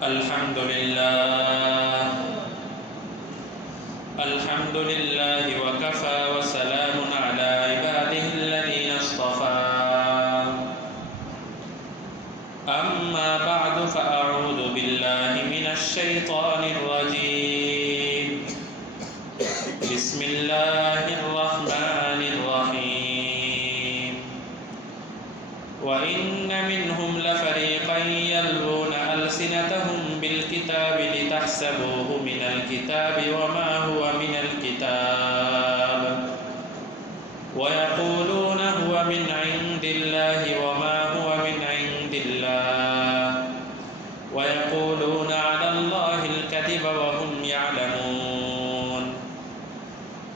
الحمد لله الحمد لله وكفى وسلام على عباده الذين اصطفى أما بعد فأعوذ بالله من الشيطان الرجيم بسم الله الرحمن الرحيم وإن منهم لفريقا يلوون ألسنتهم بالكتاب لتحسبوه من الكتاب وما هو من الكتاب ويقولون هو من عند الله وما هو من عند الله ويقولون على الله الكذب وهم يعلمون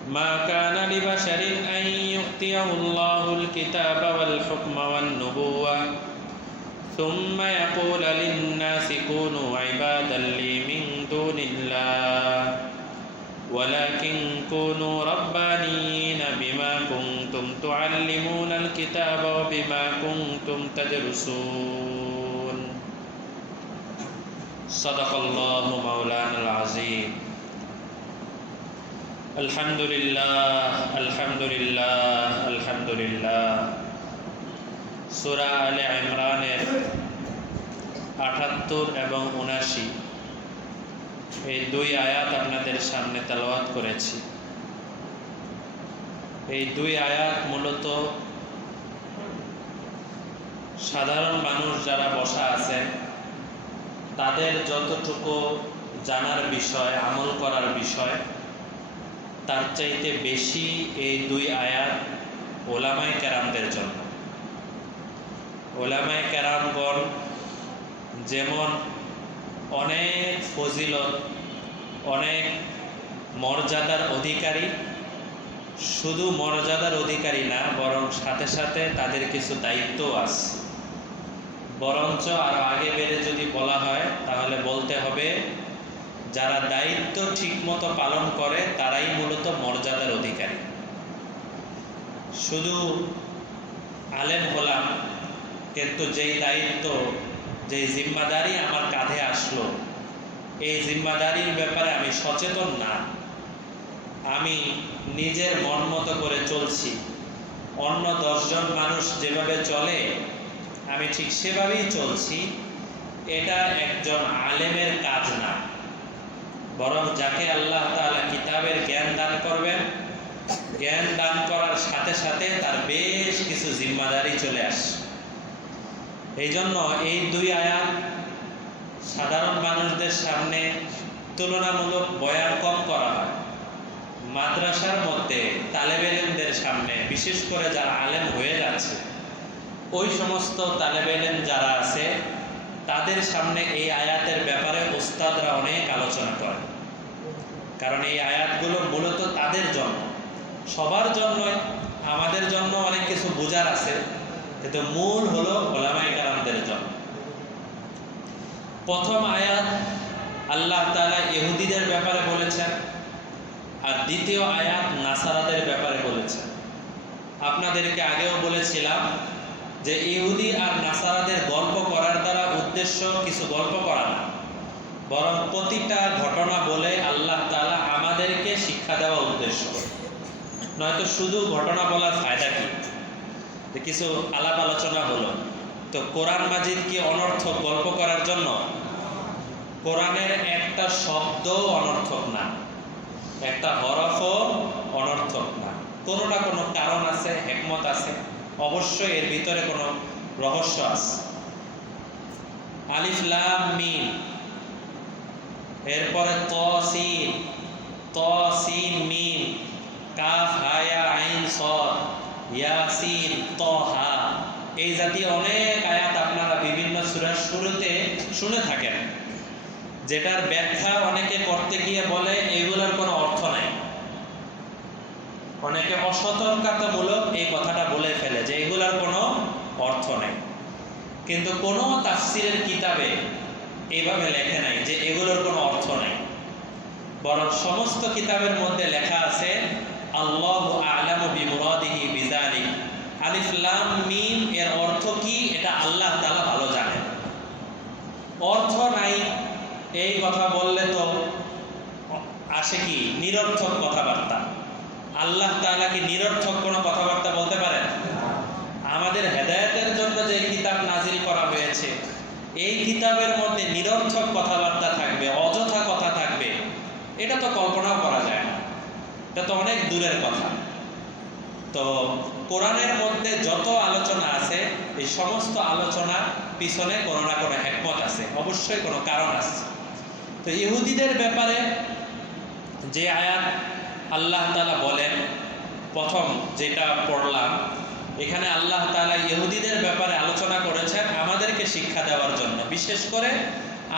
ما كان لبشر أن يؤتيه الله الكتاب والحكم والنبوة ثم يقول للناس كونوا عبادا لي من دون الله ولكن كونوا ربانيين بما كنتم تعلمون الكتاب وبما كنتم تدرسون صدق الله مولانا العظيم الحمد لله الحمد لله الحمد لله সূরা আলে ইমরানের ৭৮ এবং ৭৯ এই দুই আয়াত আপনাদের সামনে তেলাওয়াত করেছি। এই দুই আয়াত মূলত সাধারণ মানুষ যারা বসা আছে তাদের যতটুকু জানার বিষয়, আমল করার বিষয়, তার চাইতে বেশি এই দুই আয়াত ওলামায়ে কেরামদের জন্য। ওলামায়ে কেরামগণ যেমন অনেক ফজিলত, অনেক মর্যাদার অধিকারী, শুধু মর্যাদার অধিকারী না, বরং সাথে সাথে তাদের কিছু দায়িত্বও আছে। বরঞ্চ আরও আগে বেড়ে যদি বলা হয় তাহলে বলতে হবে যারা দায়িত্ব ঠিকমতো পালন করে তারাই মূলত মর্যাদার অধিকারী। শুধু আলেম হলাম, কিন্তু যেই দায়িত্ব, যেই জিম্মাদারি আমার কাঁধে আসলো, এই জিম্মাদারির ব্যাপারে আমি সচেতন না, আমি নিজের মন মতো করে চলছি, অন্য 10 জন মানুষ যেভাবে চলে আমি ঠিক সেভাবেই চলছি, এটা একজন আলেমের কাজ না। বরং যাকে আল্লাহ তাআলা কিতাবের জ্ঞান দান করবেন, জ্ঞান দান করার সাথে সাথে তার বেশ কিছু জিম্মাদারি চলে আসে। এই জন্য এই দুই আয়াত সাধারণ মানুষদের সামনে তুলনামূলক বয়ান কম করা হয়। মাদ্রাসার মধ্যে তালেবে ইলমদের সামনে, বিশেষ করে যারা আলেম হয়ে যাচ্ছে, ওই সমস্ত তালেবে ইলম যারা আছে তাদের সামনে এই আয়াতের ব্যাপারে উস্তাদরা অনেক আলোচনা করে। কারণ এই আয়াতগুলো মূলত তাদের জন্য, সবার জন্য, আমাদের জন্য অনেক কিছু বোঝার আছে, কিন্তু মূল হলো ওলামায়ে কেরামদের জন্য। প্রথম আয়াত আল্লাহ তাআলা ইহুদিদের ব্যাপারে বলেছেন, আর দ্বিতীয় আয়াত নাসারাদের ব্যাপারে বলেছেন। আপনাদেরকে আগেও বলেছিলাম যে ইহুদি আর নাসারাদের গল্প করার দ্বারা উদ্দেশ্য কিছু গল্প করা না, বরং প্রতিটা ঘটনা বলে আল্লাহ তাআলা আমাদেরকে শিক্ষা দেওয়া উদ্দেশ্য। নয়তো শুধু ঘটনা বলার ফায়দা কি? কিছু আলাপ আলোচনা হলো, তো কোরআন মাজিদ কি অনর্থক গল্প করার জন্য? কোরআনের একটা শব্দও অনর্থক না, একটা হরফও অনর্থক না। কোনো না কোনো কারণ আছে, হিকমত আছে, অবশ্যই এর ভিতরে কোনো রহস্য আছে। আলিফ লাম মিম, এরপরে ত সিন মিম, কাফ হা ইয়া আইন সাদ, ইয়াসিন, তহা, এই জাতীয় অনেক আয়াত আপনারা বিভিন্ন সূরার শুরুতে শুনে থাকেন, যেটার ব্যাখ্যা অনেকে করতে গিয়ে বলে এগুলোর কোনো অর্থ নাই। অনেকে অসতর্কতামূলক এই কথাটা বলে ফেলে যে এগুলোর কোনো অর্থ নেই, কিন্তু কোনো তাফসিরের কিতাবে এইভাবে লেখে নাই যে এগুলোর কোনো অর্থ নেই। বরং সমস্ত কিতাবের মধ্যে লেখা আছে আল্লাহু আ'লামু বিমুরাদিহি বিযালিক, আলিফ লাম মিম এর অর্থ কি এটা আল্লাহ তাআলা ভালো জানেন। অর্থ নাই এই কথা বললে তো আসে কি নিরর্থক কথাবার্তা। আল্লাহ তাআলা কি নিরর্থক কোনো কথাবার্তা বলতে পারেন? আমাদের হেদায়েতের জন্য যে কিতাব নাজিল করা হয়েছে, এই কিতাবের মধ্যে নিরর্থক কথাবার্তা থাকবে, অযথা কথা থাকবে, এটা তো কল্পনাও করা যায় না, এটা তো অনেক দূরের কথা। তো কোরআনের মধ্যে যত আলোচনা আছে, এই সমস্ত আলোচনা পিছনে কোনো না কোনো হিকমত আছে, অবশ্যই কোনো কারণ আছে। তো ইহুদিদের ব্যাপারে যে আয়াত আল্লাহ তাআলা বলেন, প্রথম যেটা পড়লাম, এখানে আল্লাহ তাআলা ইহুদিদের ব্যাপারে আলোচনা করেছেন আমাদেরকে শিক্ষা দেওয়ার জন্য, বিশেষ করে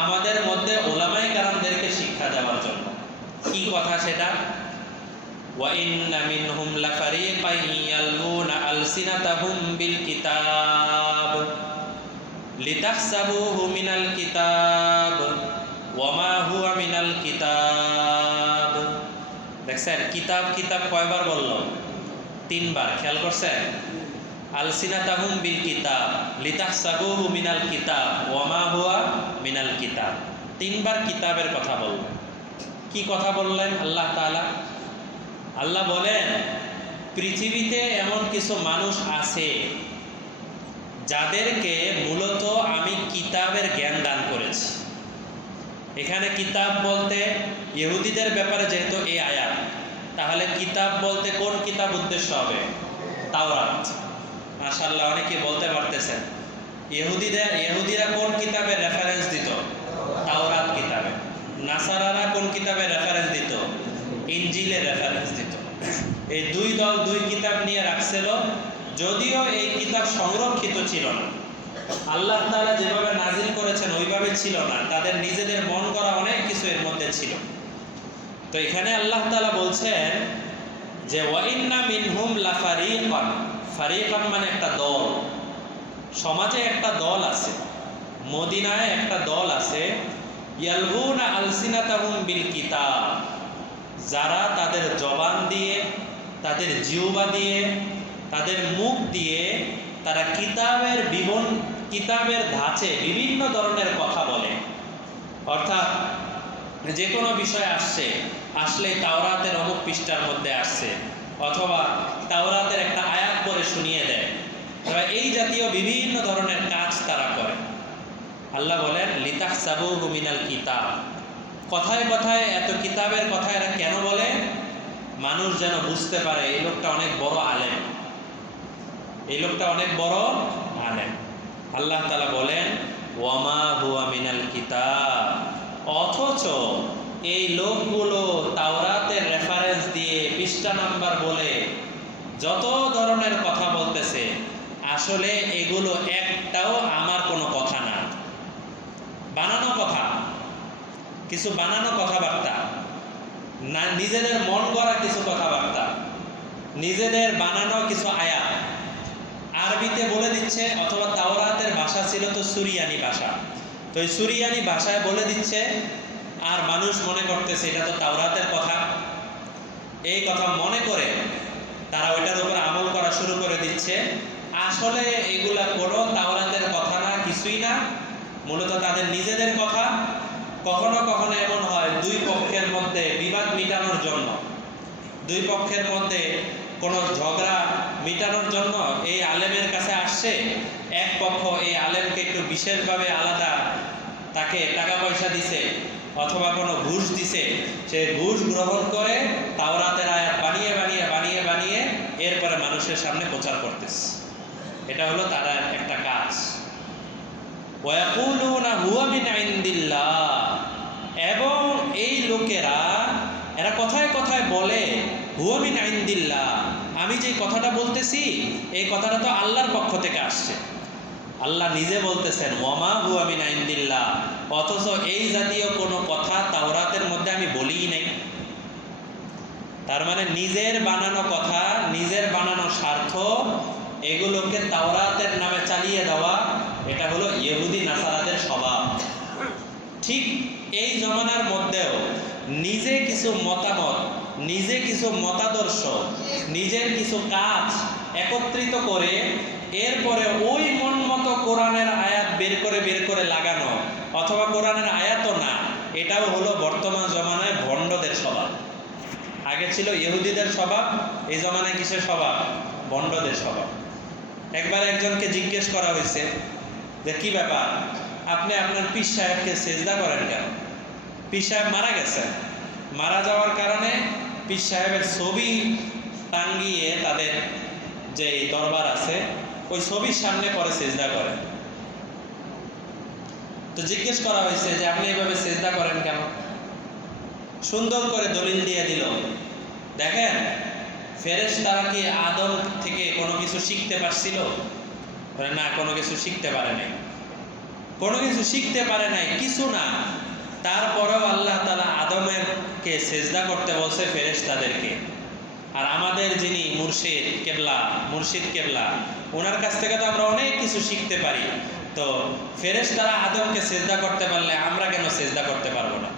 আমাদের মধ্যে উলামায়ে কেরামদেরকে শিক্ষা দেওয়ার জন্য। কি কথা সেটা? وَإِنَّ مِنْهُمْ لَفَرِيقًا يَلْوُونَ أَلْسِنَتَهُمْ بِالْكِتَابِ لِتَحْسَبُوهُ مِنَ الْكِتَابِ وَمَا هُوَ مِنَ الْكِتَابِ। দেখছেন কিতাব কিতাব কয়বার বলল? 3 বার। খেয়াল করছেন? আলসিনাতাহুম বিল কিতাব লিতাহসাবুহু মিনাল কিতাব ওয়ামা হুয়া মিনাল কিতাব। 3 বার কিতাবের কথা বললেন। কি কথা বললেন আল্লাহ তাআলা? আল্লাহ বলেন, পৃথিবীতে এমন কিছু মানুষ আছে যাদেরকে মূলত আমি কিতাবের জ্ঞান দান করেছি। এখানে কিতাব বলতে ইহুদিদের ব্যাপারে যেহেতু এই আয়াত, তাহলে কিতাব বলতে কোন কিতাব উদ্দেশ্য হবে? তাওরাত। মাশাআল্লাহ, অনেকে বলতে পারতেছেন। ইহুদিরা কোন কিতাবের রেফারেন্স দিত? তাওরাত কিতাবে। নাসারারা কোন কিতাবের রেফারেন্স দিত? ইনজিলের রেফারেন্স দিত। এই দুই দল দুই কিতাব নিয়ে রাখছিল, যদিও এই কিতাব সংরক্ষিত ছিল না, আল্লাহ তাআলা যেভাবে নাজিল করেছেন ওইভাবে ছিল না, তাদের নিজেদের মন করা অনেক কিছু এর মধ্যে ছিল। তো এখানে আল্লাহ তাআলা বলছেন যে ওয়াইন্না মিনহুম লাফারিকান, ফারিকান মানে একটা দল, সমাজে একটা দল আছে, মদিনায় একটা দল আছে, ইয়ালহুনা আলসিনাতাহুম বিল কিতাব, যারা তাদের জবান দিয়ে, তাদের জিহ্বা দিয়ে, তাদের মুখ দিয়ে তারা কিতাবের ধাঁচে বিভিন্ন ধরনের কথা বলে। অর্থাৎ যে কোনো বিষয় আসলে তাওরাতের অমুক পৃষ্ঠার মধ্যে আসছে, অথবা তাওরাতের একটা আয়াত পড়ে শুনিয়ে দেয়, এই জাতীয় বিভিন্ন ধরনের কাজ তারা করে। আল্লাহ বলেন লিতাহসাবুহু মিনাল কিতাব, কথায় কথায় এত কিতাবের কথা এরা কেন বলে? মানুষ যেন বুঝতে পারে এই লোকটা অনেক বড় আলেম, এই লোকটা অনেক বড় আলেম। আল্লাহ তাআলা বলেন ওয়ামা হুয়া মিনাল কিতাব, অথচ এই লোকগুলো তাওরাতের রেফারেন্স দিয়ে পৃষ্ঠা নাম্বার বলে যত ধরনের কথা বলতেছে, আসলে এগুলো একটাও আমার কোনো কথা না, বানানো কথা, কিছু বানানো কথাবার্তা না, নিজেদের মন গড়া কিছু কথাবার্তা, নিজেদের বানানো কিছু আয়াত আরবিতে বলে দিচ্ছে, অথবা তাওরাতের ভাষা ছিল তো সুরিয়ানি ভাষা, তো এই সুরিয়ানি ভাষায় বলে দিচ্ছে, আর মানুষ মনে করতেছে এটা তো তাওরাতের কথা। এই কথা মনে করে তারা ওইটার উপর আমল করা শুরু করে দিচ্ছে। আসলে এগুলা কোনো তাওরাতের কথা না, কিছুই না, মূলত তাদের নিজেদের কথা। কখনো কখনো এমন হয় দুই পক্ষের মধ্যে বিবাদ মিটানোর জন্য, দুই পক্ষের মধ্যে কোনো ঝগড়া মিটানোর জন্য এই আলেমের কাছে আসছে, এক পক্ষ এই আলেমকে একটু বিশেষভাবে আলাদা তাকে টাকা পয়সা দিছে অথবা কোনো ঘুষ দিছে, সে ঘুষ গ্রহণ করে তাওরাতের আয়াত বানিয়ে বানিয়ে বানিয়ে বানিয়ে এরপরে মানুষের সামনে প্রচার করতেছে। এটা হলো তার একটা কাজ। ওয়ায়াকুলুনা হুয়া মিন ইনদিল্লাহ, এবং এই লোকেরা এরা কথায় কথায় বলে হুয়া মিন ইনদিল্লাহ, আমি যে কথাটা বলতেছি এই কথাটা তো আল্লাহর পক্ষ থেকে আসছে। আল্লাহ নিজে বলতেছেন ওয়ামা হুয়া মিন ইনদিল্লাহ, অথচ এই জাতীয় কোনো কথা তাওরাতের মধ্যে আমি বলিই নাই। তার মানে নিজের বানানো কথা, নিজের বানানো স্বার্থ, এগুলোকে তাওরাতের নামে চালিয়ে দেওয়া, এটা হলো ইহুদি নাসারাদের স্বভাব। ঠিক এই জমানার মধ্যেও নিজে কিছু মতামত, নিজে কিছু মতাদর্শ, নিজের কিছু কাজ একত্রিত করে এরপরে ওই মন মতো কোরআনের আয়াত বের করে লাগানো, অথবা কোরআনের আয়াতও না, এটাও হলো বর্তমান জমানায় ভণ্ডদের স্বভাব। আগে ছিল ইহুদিদের স্বভাব, এই জমানায় কিসের স্বভাব? ভণ্ডদের স্বভাব। একবার একজনকে জিজ্ঞেস করা হয়েছে যে কি ব্যাপার, আপনি আপনার পীর সাহেবকে সেজদা করেন কেন? পীর সাহেব মারা গেছেন, মারা যাওয়ার কারণে পীর সাহেবের ছবি টাঙ্গিয়ে তাদের যে দরবার আছে ওই ছবির সামনে পরে সেজদা করেন। তো জিজ্ঞেস করা হয়েছে যে আপনি এইভাবে সেজদা করেন কেন? সুন্দর করে দলিল দিয়ে দিল, দেখেন ফেরেশতারা কি আদম থেকে কোনো কিছু শিখতে পারছিল? না, কোনো কিছু শিখতে পারে নাই। কোনো কিছু শিখতে পারে নাই, কিছু না। তারপরেও আল্লাহ তাআলা আদমেরকে সেজদা করতে বলছে ফেরেশতাদেরকে। আর আমাদের যিনি মুর্শিদ কেবলা, ওনার কাছ থেকে তো আমরা অনেক কিছু শিখতে পারি। তো ফেরেশতারা আদমকে সেজদা করতে পারলে আমরা কেন সেজদা করতে পারবো না?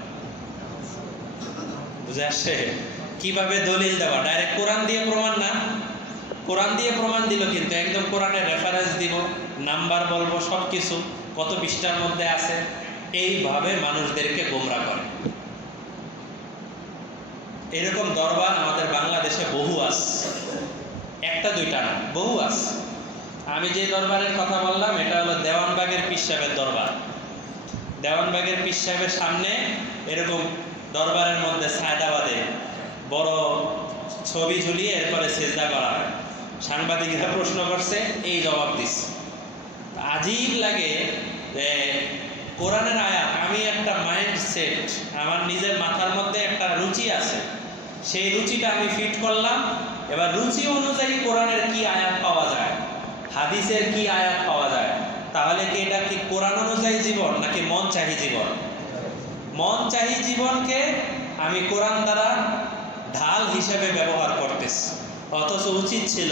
বুঝে আসছে? কিভাবে দলিল দেওয়া? ডাইরেক্ট কোরআন দিয়ে প্রমাণ না, কোরআন দিয়ে প্রমাণ দিল, কিন্তু একদম কোরআনের রেফারেন্স দিব, নাম্বার বলবো, সব কিছু কত পৃষ্ঠার মধ্যে আছে। এইভাবে মানুষদেরকে গোমরা করে। এরকম দরবার আমাদের বাংলাদেশে বহু আছে, একটা দুইটা না, বহু আছে। আমি যে দরবারের কথা বললাম এটা হলো দেওয়ানবাগের পীর সাহেবের দরবার। দেওয়ানবাগের পীর সাহেবের সামনে এরকম দরবারের মধ্যে সায়দাবাদে বড় ছবি ঝুলিয়ে এরপরে সেজদা করা হয়। সাংবাদিকরা প্রশ্ন করছে, এই জবাব দিচ্ছে। আজীব লাগে যে কোরআনের আয়াত, আমি একটা মাইন্ড সেট, আমার নিজের মাথার মধ্যে একটা রুচি আছে, সেই রুচিটা আমি ফিট করলাম। এবার রুচি অনুযায়ী কোরআনের কি আয়াত পাওয়া যায়, হাদিসের কি আয়াত পাওয়া যায়, তাহলে কি এটা কি কোরআন অনুযায়ী জীবন নাকি মন চাহি জীবন? মন চাহি জীবনকে আমি কোরআন দ্বারা ঢাল হিসেবে ব্যবহার করতেছি। অথচ উচিত ছিল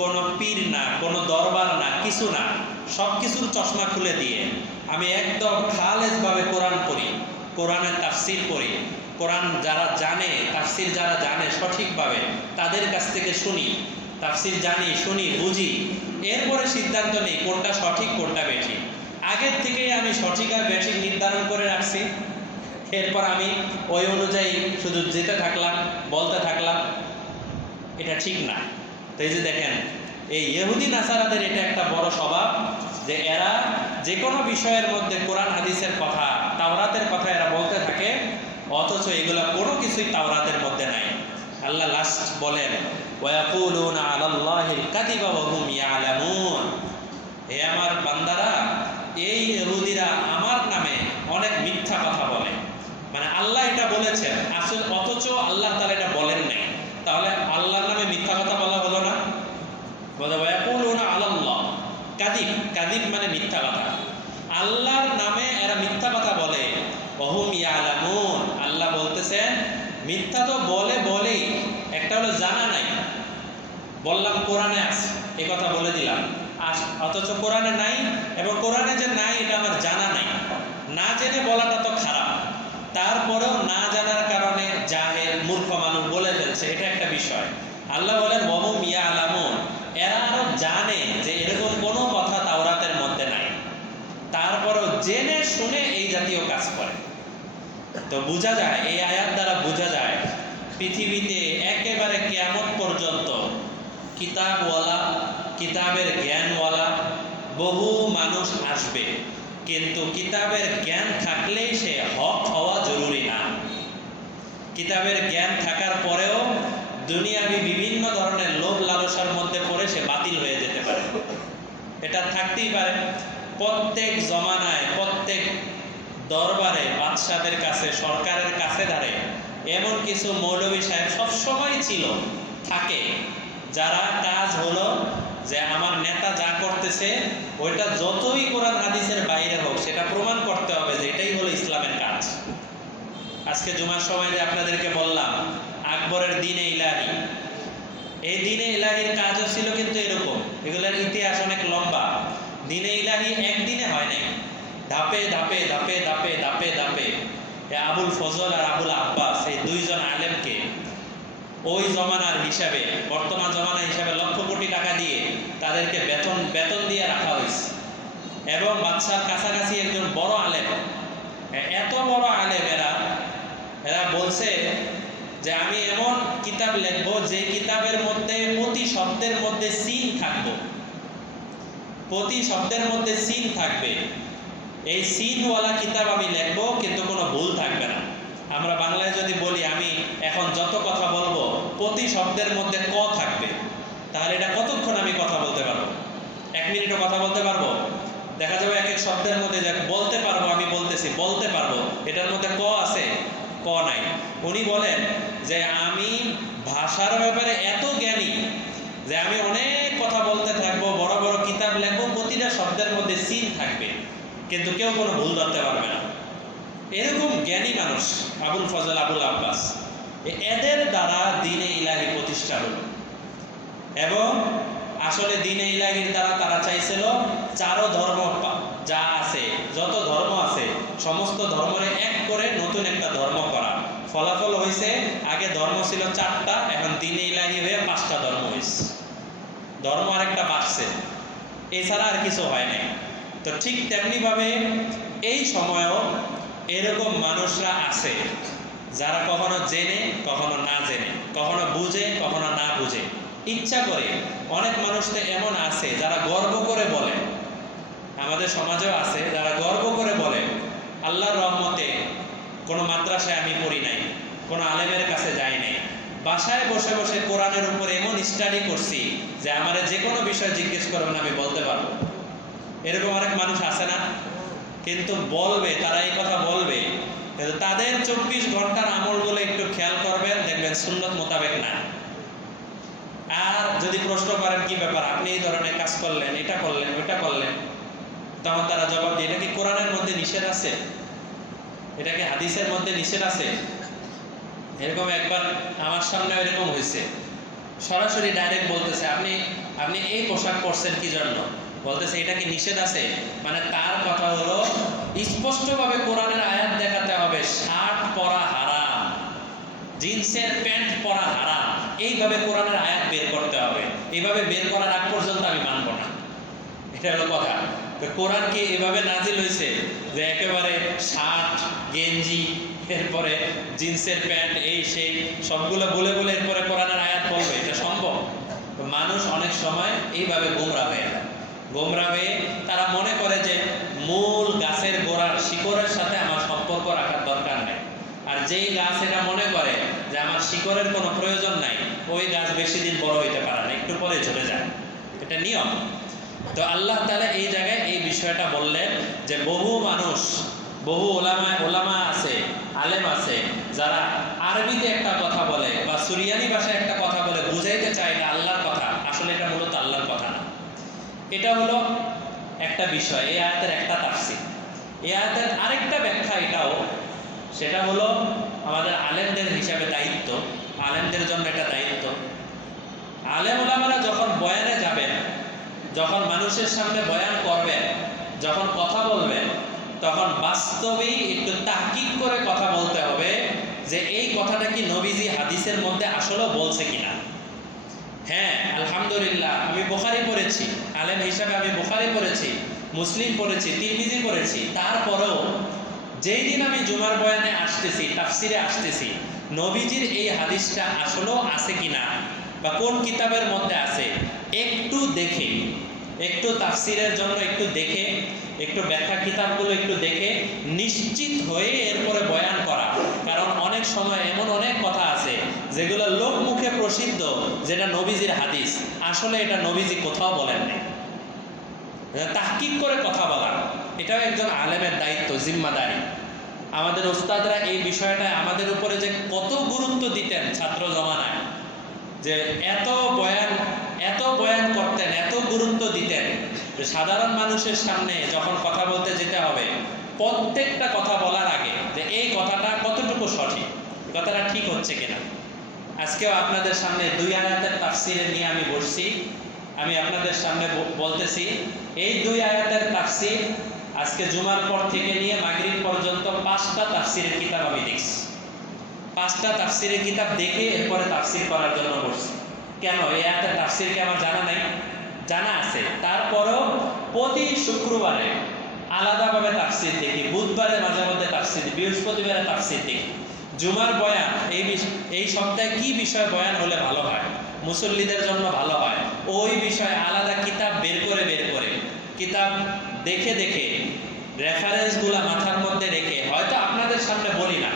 কোনো পীর না, কোনো দরবার না, কিছু না, সব কিছুর চশমা খুলে দিয়ে আমি একদম খালেজভাবে কোরআন পড়ি, কোরআনের তাফসির পড়ি, কোরআন যারা জানে, তাফসির যারা জানে সঠিকভাবে তাদের কাছ থেকে শুনি, তাফসির জানি, শুনি, বুঝি, এরপরে সিদ্ধান্ত নেই কোনটা সঠিক কোনটা বেঠিক। আগের থেকেই আমি সঠিক আর বেঠিক নির্ধারণ করে রাখছি, এরপর আমি ওই অনুযায়ী শুধু যেতে থাকলাম, বলতে থাকলাম, এটা ঠিক না। তো এই যে দেখেন, এই ইহুদি নাসারাদের এটা একটা বড় স্বভাব যে এরা যে কোনো বিষয়ের মধ্যে কোরআন হাদিসের কথা, তাওরাতের কথা এরা বলতে থাকে, অথচ এগুলো কোনো কিছুই তাওরাতের মধ্যে নাই। আল্লাহ লাস্ট বলেন, ওয়ায়াকুলুনা আলাল্লাহিল কাযিবা ওয়া হুম ইয়ালামুন। হে আমার বান্দারা, এই ইহুদিরা আমার নামে অনেক মিথ্যা কথা বলে। মানে আল্লাহ এটা বলেছেন আসলে, অথচ আল্লাহ তাআলা এটা বলেন নাই। তাহলে আল্লাহর নামে মিথ্যা কথা বলা হলো না? ওয়ায়াকুলুনা আলাল্লাহ কাযিব, কাযিব মানে মিথ্যা কথা। আল্লাহর নামে এরা মিথ্যা কথা বলে, ওয়া হুম ইয়ালামুন। আল্লাহ বলতেছেন মিথ্যা তো বলেই, একটা হলো জানা নাই, বললাম কোরআনে আছে, এই কথা বলে দিলাম, অথচ কোরআনে নাই, এবং কোরআনে যে নাই এটা আমার জানা নাই। না জেনে বলাটা তো খারাপ, তারপরেও না জানার কারণে জাহেল মূর্খ মানুষ বলে ফেলছে, এটা একটা বিষয়। আল্লাহ বলেন ওয়া হুম ইয়ালামুন, এরা আরো জানে যে এরকম কোনো কথা তাওরাতের মধ্যে নাই, তারপরেও জেনে শুনে এই জাতীয় কাজ করে। তো বোঝা যায়, এই আয়াত দ্বারা বোঝা যায় পৃথিবীতে একেবারে কিয়ামত পর্যন্ত কিতাবওয়ালা, কিতাবের জ্ঞানওয়ালা বহু মানুষ আসবে, কিন্তু কিতাবের জ্ঞান থাকলেই সে হক হওয়া জরুরি না। কিতাবের জ্ঞান থাকার পরেও দুনিয়াবি বিভিন্ন ধরনের লোভ লালসার মধ্যে পড়ে সে বাতিল হয়ে যেতে পারে, এটা থাকতেই পারে। প্রত্যেক জমানায়, প্রত্যেক দরবারে, বাদশাদের কাছে, সরকারের কাছে ধারে এমন কিছু মৌলভী সাহেব সবসময় ছিল, থাকে, যারা কাজ হলো যে আমার নেতা যা করতেছে ওইটা যতই কোরআন হাদিসের বাইরে হোক সেটা প্রমাণ করতে হবে যে এটাই হলো ইসলামের কাজ। আজকে জুমার সময় যে আপনাদেরকে বললাম আকবরের দিনে ইলাহি, এই দিনে ইলাহির কাজও ছিল কিন্তু এরকম, এগুলোর ইতিহাস অনেক লম্বা। দিনে ইলাহি একদিনে হয় নাই, ধাপে ধাপে ধাপে ধাপে ধাপে ধাপে আবুল ফজল আর আবুল আব্বাস, এই দুইজন আলেমকে ওই জমানার হিসাবে, বর্তমান জমানার হিসাবে লক্ষ কোটি টাকা দিয়ে তাদেরকে বেতন দিয়ে রাখা হয়েছে, এবং বাদশার কাছাকাছি একজন বড় আলেম, এত বড় আলেম এরা বলছে যে আমি এমন কিতাব লিখবো যে কিতাবের মধ্যে প্রতি শব্দের মধ্যে সিন থাকবো, প্রতি শব্দের মধ্যে সিন থাকবে। এই সিনওয়ালা কিতাব আমি লিখবো, কিন্তু কোনো ভুল থাকবে না। আমরা বাংলায় যদি বলি আমি এখন যত কথা বলবো প্রতি শব্দের মধ্যে ক থাকবে, তাহলে এটা কতক্ষণ আমি কথা বলতে পারবো? 1 মিনিটও কথা বলতে পারবো? দেখা যাবে এক এক শব্দের মধ্যে বলতে পারবো, আমি বলতেছি বলতে পারবো, এটার মধ্যে ক আছে, ক নাই। উনি বলেন যে আমি ভাষার ব্যাপারে এত জ্ঞানী যে আমি অনেক কথা বলতে থাকবো, বড় বড় কিতাব লিখবো, প্রতিটা শব্দের মধ্যে সিন থাকবে, কিন্তু কেউ কোনো ভুল ধরতে পারবে না। এরকম জ্ঞানী মানুষ আবুল ফজল আবুল আব্বাস, এদের দ্বারা দ্বীনে ইলাহি প্রতিষ্ঠা হলো। এবং আসলে দ্বীনে ইলাহির দ্বারা তারা চাইছিল চারো ধর্ম যা আছে, যত ধর্ম আছে সমস্ত ধর্মরে এক করে নতুন একটা ধর্ম করা। ফলাফল হয়েছে আগে ধর্ম ছিল 4টা, এখন দ্বীনে ইলাহি হয়ে 5টা ধর্ম হয়েছে। ধর্ম আরেকটা বাড়ছে, এছাড়া আর কিছু হয় নাই। তো ঠিক তেমনিভাবে এই সময়েও এরকম মানুষরা আছে যারা কখনো জেনে কখনো না জেনে, কখনো বুঝে কখনো না বুঝে, ইচ্ছা করে। অনেক মানুষ তো এমন আছে যারা গর্ব করে বলে, আমাদের সমাজেও আছে যারা গর্ব করে বলে আল্লাহর রহমতে কোনো মাদ্রাসায় আমি পড়ি নাই, কোনো আলেমের কাছে যাই নাই, বাসায় বসে বসে কোরআনের উপর এমন স্টাডি করছি যে আমার যে কোনো বিষয় জিজ্ঞেস করবেন আমি বলতে পারবো। এরকম অনেক মানুষ আছে না? কিন্তু বলবে, তারা এই কথা বলবে, কিন্তু তাদের 24 ঘন্টার আমলগুলো একটু খেয়াল করবেন, দেখবেন সুন্নত মোতাবেক না। আর যদি প্রশ্ন করেন কি ব্যাপার, আপনি এই ধরনের কাজ করলেন, এটা করলেন, ওইটা করলেন, তখন তারা জবাব দিয়ে, এটা কি কোরআনের মধ্যে নিষেধ আছে? এটা কি হাদিসের মধ্যে নিষেধ আছে? এরকম একবার আমার সামনে এরকম হয়েছে, সরাসরি ডাইরেক্ট বলতেছে আপনি এই পোশাক পরছেন কি জন্য? বলতেছে এটা কি নিষেধ আছে? মানে তার কথা হলো স্পষ্টভাবে কোরআনের আয়াত দেখাতে হবে শার্ট পরা হারাম, জিন্সের প্যান্ট পরা হারাম, এইভাবে কোরআনের আয়াত বের করতে হবে। এইভাবে বের করার আগ পর্যন্ত আমি মানব না। এটা হলো কথা। তো কোরআন কি এভাবে নাজিল হয়েছে যে একেবারে শার্ট গেঞ্জি এরপরে জিন্সের প্যান্ট এই সেই সবগুলো বলে বলে এরপরে কোরআনের আয়াত বলবে? এটা সম্ভব? মানুষ অনেক সময় এইভাবে গোমরা হয়ে যায়। গোমরা হয়ে তারা মনে করে যে মূল গাছের গোড়ার শিকড়ের সাথে আমার সম্পর্ক রাখার দরকার নেই। আর যেই গাছ এটা মনে করে যে আমার শিকড়ের কোনো প্রয়োজন নাই, ওই গাছ বেশি দিন বড় হইতে পারে না, একটু পরে ঝরে যায়। এটা নিয়ম। তো আল্লাহ তাআলা এই জায়গায় এই বিষয়টা বললেন যে বহু মানুষ, বহু ওলামা আছে, আলেম আছে, যারা আরবিতে একটা কথা বলে বা সুরিয়ানি ভাষায় একটা কথা বলে বুঝাইতে চায় এটা আল্লাহর কথা, আসলে এটা মূলত আল্লাহর কথা না। এটা হলো একটা বিষয়, এই আয়াতের একটা তাফসীর। এই আয়াতের আরেকটা ব্যাখ্যা এটাও, সেটা হলো আমাদের আলেমদের হিসাবে দায়িত্ব, আলেমদের জন্য এটা দায়িত্ব। আলেম ওলামারা যখন বয়ানে যাবেন, যখন মানুষের সামনে বয়ান করবেন, যখন কথা বলবেন, তখন বাস্তবেই একটু তাহকিক করে কথা বলতে হবে যে এই কথাটা কি নবীজি হাদিসের মধ্যে আসলেও বলছে কিনা। হ্যাঁ, আলহামদুলিল্লাহ আমি বুখারী পড়েছি, আলেম হিসাবে আমি বুখারী পড়েছি, মুসলিম পড়েছি, তিরমিজি পড়েছি, তারপরেও যেই দিন আমি জুমার বয়ানে আসতেছি, তাফসিরে আসতেছি, নবীজির এই হাদিসটা আসলেও আছে কিনা বা কোন কিতাবের মধ্যে আছে একটু দেখে, একটু তাফসিরের জন্য একটু দেখে, একটু ব্যাখ্যা কিতাবগুলো একটু দেখে নিশ্চিত হয়ে এরপরে বয়ান করা। কারণ অনেক সময় এমন অনেক কথা আছে যেগুলো লোক মুখে প্রসিদ্ধ, যেটা নবীজির হাদিস, আসলে এটা নবীজি কোথাও বলেন নাই। তাহকিক করে কথা বলা এটাও একজন আলেমের দায়িত্ব, জিম্মাদারি। আমাদের ওস্তাদরা এই বিষয়টা আমাদের উপরে যে কত গুরুত্ব দিতেন ছাত্র জমানায়, যে এত বয়ান করতেন, এত গুরুত্ব দিতেন যে সাধারণ মানুষের সামনে যখন কথা বলতে যেতে হবে, প্রত্যেকটা কথা বলার আগে যে এই কথাটা কতটুকু সঠিক, কথাটা ঠিক হচ্ছে কিনা। আজকেও আপনাদের সামনে 2 আয়াতের তাফসির নিয়ে আমি বসছি, আমি আপনাদের সামনে বলতেছি এই 2 আয়াতের তাফসির আজকে জুমার পর থেকে নিয়ে মাগরিব পর্যন্ত 5টা তাফসিরের কিতাব আমি দেখছি। 5টা তাফসিরের কিতাব দেখে এরপরে তাফসির করার জন্য বসছি। কেন? এই আয়াতের তাফসির কি আমার জানা নাই? জানা আছে। তারপরও প্রতি শুক্রবারে আলাদাভাবে তাফসির দেখি, বুধবারে মাঝে মধ্যে তাফসির, বৃহস্পতিবারে তাফসির দেখি। জুমার বয়ান এই সপ্তাহে কি বিষয় বয়ান হলে ভালো হয়, মুসল্লিদের জন্য ভালো হয়, ওই বিষয়ে আলাদা কিতাব বের করে কিতাব দেখে রেফারেন্সগুলা মাথার মধ্যে রেখে, হয়তো আপনাদের সামনে বলি না,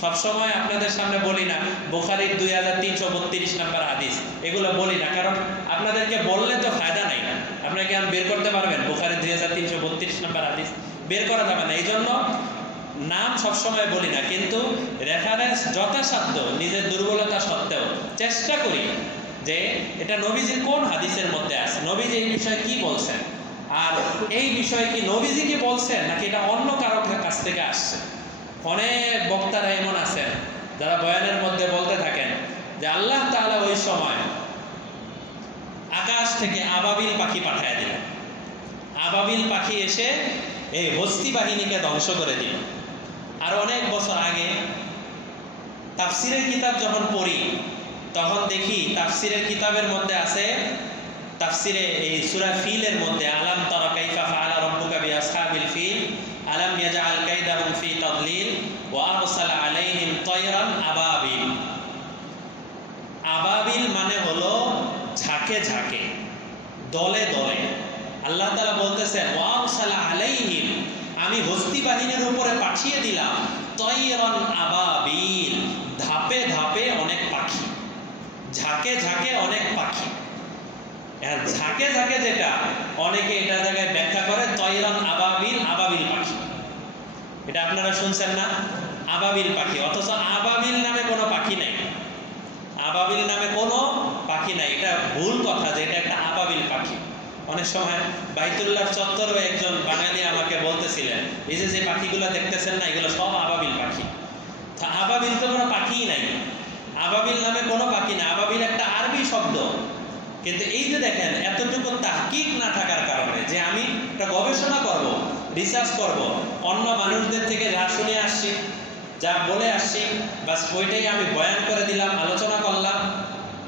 সবসময় আপনাদের সামনে বলি না বুখারীর 2332 নম্বর হাদিস, এগুলো বলি না, কারণ আপনাদেরকে বললে তো ফায়দা নাই। আপনারা কি বের করতে পারবেন বুখারীর 2332 নম্বর হাদিস? বের করা যাবে না। এই জন্য নাম সবসময় বলি না, কিন্তু রেফারেন্স যথাসাধ্য নিজের দুর্বলতা সত্ত্বেও চেষ্টা করি যে এটা নবীজির কোন হাদিসের মধ্যে আছে, নবীজি এই বিষয়ে কি বলছেন, আর এই বিষয়ে কি নবীজি কি বলছেন নাকি এটা অন্য কারো কাছ থেকে আসছে। অনেক বক্তারা এমন আছেন যারা বয়ানের মধ্যে বলতে থাকেন যে আল্লাহ তাআলা ওই সময় আকাশ থেকে আবাবিল পাখি পাঠায় দিলেন, আবাবিল পাখি এসে এই হস্তি বাহিনীকে ধ্বংস করে দিল। আর অনেক বছর আগে তাফসিরের কিতাব যখন পড়ি তখন দেখি তাফসিরের কিতাবের মধ্যে আছে, তাফসিরে এই সূরা ফিলের মধ্যে আলাম তারা কাইফা ফাআলা রাব্বুকা বিআসহাবিল ফিল আলাম ইয়াজআল কাইদাহুম ফি তাদলিল ওয়া আরসালা আলাইহিম তায়রান আবাবিল। আবাবিল মানে হলো ঝাঁকে ঝাঁকে, দলে দলে। আল্লাহ তাআলা বলতেছেন ওয়া আরসালা আলাইহিম, আমি হস্তি বাহিনীর উপরে পাঠিয়ে দিলাম তায়রান আবাবিল, ধাপে ধাপে অনেক পাখি, ঝাঁকে ঝাঁকে অনেক পাখি। ঝাঁকে ঝাঁকে যেটা অনেকে এটা জায়গায় ব্যাখ্যা করে তয়রান আবাবিল, আবাবিল পাখি। এটা আপনারা শুনছেন না, আবাবিল পাখি, অথচ আবাবিল নামে কোনো পাখি নাই, আবাবিল নামে কোনো পাখি নাই। এটা ভুল কথা যে এটা একটা আবাবিল পাখি। অনেক সময় বাইতুল্লাহ চত্বরে একজন বাঙালি আমাকে বলতেছিলেন এই যে পাখিগুলো দেখতেছেন না এগুলো সব আবাবিল পাখি। আবাবিল তো কোনো পাখিই নাই, আবাবিল নামে কোনো পাখি না, আবাবিল একটা আরবি শব্দ। কিন্তু এই যে দেখেন এতটুকু তাহকিক না থাকার কারণে যে আমি একটা গবেষণা করব, রিসার্চ করব, অন্য মানুষদের থেকে যা শুনে আসছি, যা বলে আসছি, বাস ওইটাই আমি বয়ান করে দিলাম, আলোচনা করলাম।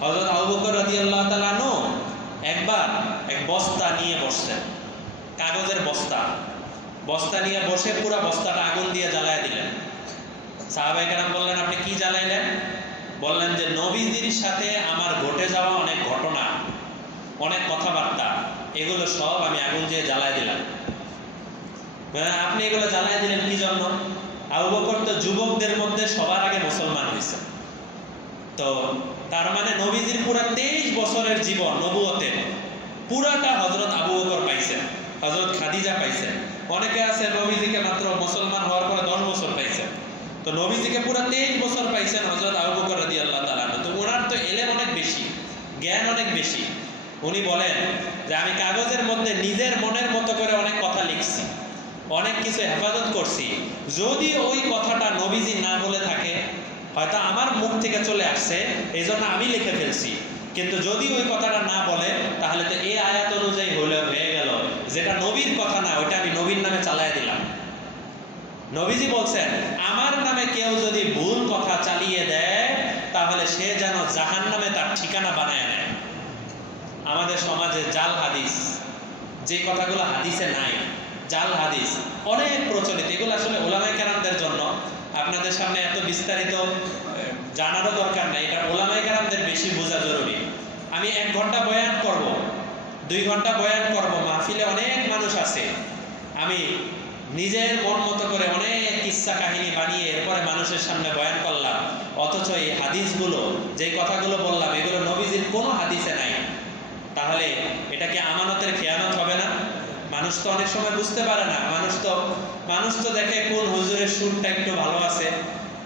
হযরত আবু বকর রাদিয়াল্লাহু তাআলা আনহু একবার এক বস্তা নিয়ে বসছেন, কাগজের বস্তা নিয়ে বসে পুরো বস্তাটা আগুন দিয়ে জ্বালায় দিলেন। সাহাবায়ে কেরাম বললেন আপনি কি জ্বালাইলেন? বললেন যে নবীজির সাথে আমার ঘটে যাওয়া অনেক ঘটনা, অনেক কথাবার্তা, এগুলো সব আমি আগুন দিয়ে জ্বালায় দিলাম। আপনি এগুলো জ্বালায় দিলেন কি জন্য? আবু বকর তো যুবকদের মধ্যে সবার আগে মুসলমান হয়েছে, তো তার মানে নবীজির পুরা 23 বছরের জীবন নবুয়তের পুরাটা হযরত আবু বকর পাইছেন, হযরত খাদিজা পাইছেন। অনেকে আছে নবীজিকে মাত্র মুসলমান হওয়ার পরে 10 বছর পাইছেন, তো নবীজিকে পুরো 23 বছর পাইছেন হযরত আবু বকর রাদিয়াল্লাহু তাআলা। তো ওনার তো এলেম অনেক বেশি, জ্ঞান অনেক বেশি। উনি বলেন যে আমি কাগজের মধ্যে নিজের মনের মতো করে অনেক কথা লিখছি, অনেক কিছু হেফাজত করছি। যদি ওই কথাটা নবীজি না বলে থাকে, হয়তো আমার মুখ থেকে চলে আসছে এই জন্য আমি লিখে ফেলছি, কিন্তু যদি ওই কথাটা না বলে তাহলে তো এই আয়াত অনুযায়ী হয়ে গেল যেটা নবীর কথা না, ওইটা আমি নবীর নামে চালায় দিলাম। নবীজি বলছেন আমার নামে কেউ যদি ভুল কথা চালিয়ে দেয় তাহলে সে যেন জাহান্নামে তার ঠিকানা বানায় নেয়। আমাদের সমাজে জাল হাদিস, যে কথাগুলো হাদিসে নাই, জাল হাদিস অনেক প্রচলিত। এগুলো আসলে উলামায়ে কেরামদের জন্য, আপনাদের সামনে এত বিস্তারিত জানারও দরকার নাই, এটা উলামায়ে কেরামদের বেশি বোঝা জরুরি। আমি 1 ঘন্টা বয়ান করব, 2 ঘন্টা বয়ান করব, মাহফিলে অনেক মানুষ আছে, আমি নিজের মন মতো করে অনেক কিচ্ছা কাহিনী বানিয়ে এরপরে মানুষের সামনে বয়ান করলাম, অথচ এই হাদিসগুলো যে কথাগুলো বললাম এগুলো নবীজির কোনো হাদিসে নাই, তাহলে এটা কি আমানতের খেয়ানত হবে না? মানুষ তো অনেক সময় বুঝতে পারে না, মানুষ তো দেখে কোন হুজুরের সুরটা একটু ভালো আছে,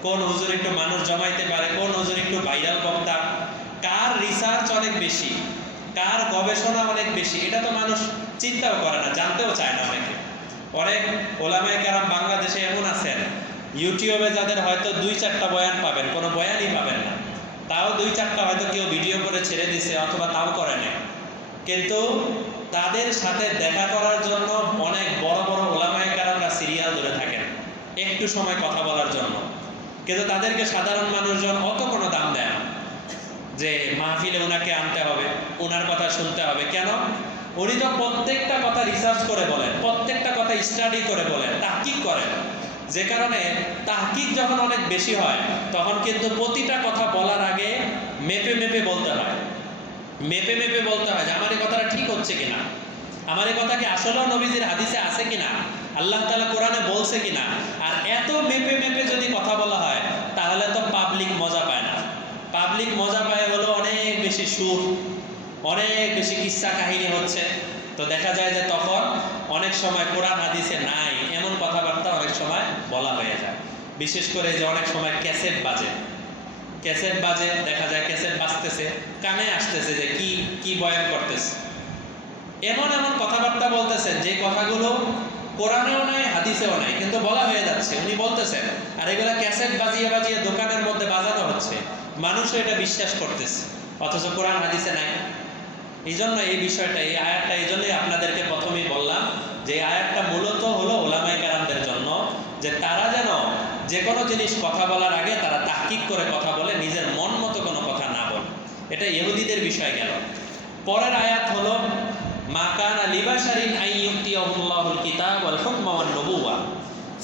কোন হুজুর একটু মানুষ জমাইতে পারে, কোন হুজুর একটু ভাইরাল বক্তা, কার রিসার্চ অনেক বেশি, কার গবেষণা অনেক বেশি, এটা তো মানুষ চিন্তাও করে না, জানতেও চায় না। অনেক ওলামায়ে কেরাম বাংলাদেশে এমন আছেন, ইউটিউবে যাদের হয়তো 2-4টা বয়ান পাবেন, কোনো বয়ানই পাবেন না, তাও 2-4টা হয়তো কেউ ভিডিও করে ছেড়ে দিছে অথবা তাও করে না, কিন্তু তাদের সাথে দেখা করার জন্য অনেক বড় বড় ওলামায়ে কেরামরা সিরিয়াল ধরে থাকেন একটু সময় কথা বলার জন্য, কিন্তু তাদেরকে সাধারণ মানুষজন অত কোনো দাম দেয় না যে মাহফিলে ওনাকে আনতে হবে, ওনার কথা শুনতে হবে। কেন? উনি তো প্রত্যেকটা কথা রিসার্চ করে বলেন, প্রত্যেকটা কথা স্টাডি করে বলেন, তাহকিক করেন। যে কারণে তাহকিক যখন অনেক বেশি হয় তখন কিন্তু প্রতিটা কথা বলার আগে মেপে মেপে বলতে হয়, মেপে মেপে বলতে হয় যে আমার এই কথাটা ঠিক হচ্ছে কিনা, আমার এই কথা কি আসলেও নবীজির হাদিসে আছে কিনা, আল্লাহ তাআলা কোরআনে বলছে কিনা। আর এত মেপে মেপে যদি কথা বলা হয় তাহলে তো পাবলিক মজা পায় না। পাবলিক মজা পায় হলো অনেক বেশি সুর, অনেক বেশি কিস্সা কাহিনী হচ্ছে। তো দেখা যায় যে তখন অনেক সময় কোরআন হাদিসে নাই এমন কথাবার্তা অনেক সময় বলা হয়ে যায়। বিশেষ করে যে অনেক সময় ক্যাসেট বাজে, ক্যাসেট বাজে, দেখা যায় ক্যাসেট বাজতেছে, কানে আসতেছে যে কি কি বয়ান করতেছে, এমন এমন কথাবার্তা বলতেছেন যে কথাগুলো কোরআনেও নাই হাদিসেও নাই, কিন্তু বলা হয়ে যাচ্ছে, উনি বলতেছেন। আর এগুলা ক্যাসেট বাজিয়ে বাজিয়ে দোকানের মধ্যে বাজানো হচ্ছে, মানুষও এটা বিশ্বাস করতেছে, অথচ কোরআন হাদিসে নাই। এই জন্য এই বিষয়টা, এই আয়াতটা এই জন্যই আপনাদেরকে প্রথমেই বললাম যে এই আয়াতটা মূলত হলো উলামায়ে কেরামদের জন্য, যে তারা যেন যে কোনো জিনিস কথা বলার আগে তারা তাহকিক করে কথা বলে, নিজের মন মতো কোনো কথা না বলে। এটা ইহুদিদের বিষয় গেল। পরের আয়াত হলো মা কানা লিবাশারিন আন ইউতিয়াহুল্লাহুল কিতাব ওয়াল হুকমা ওয়ান নবুওয়া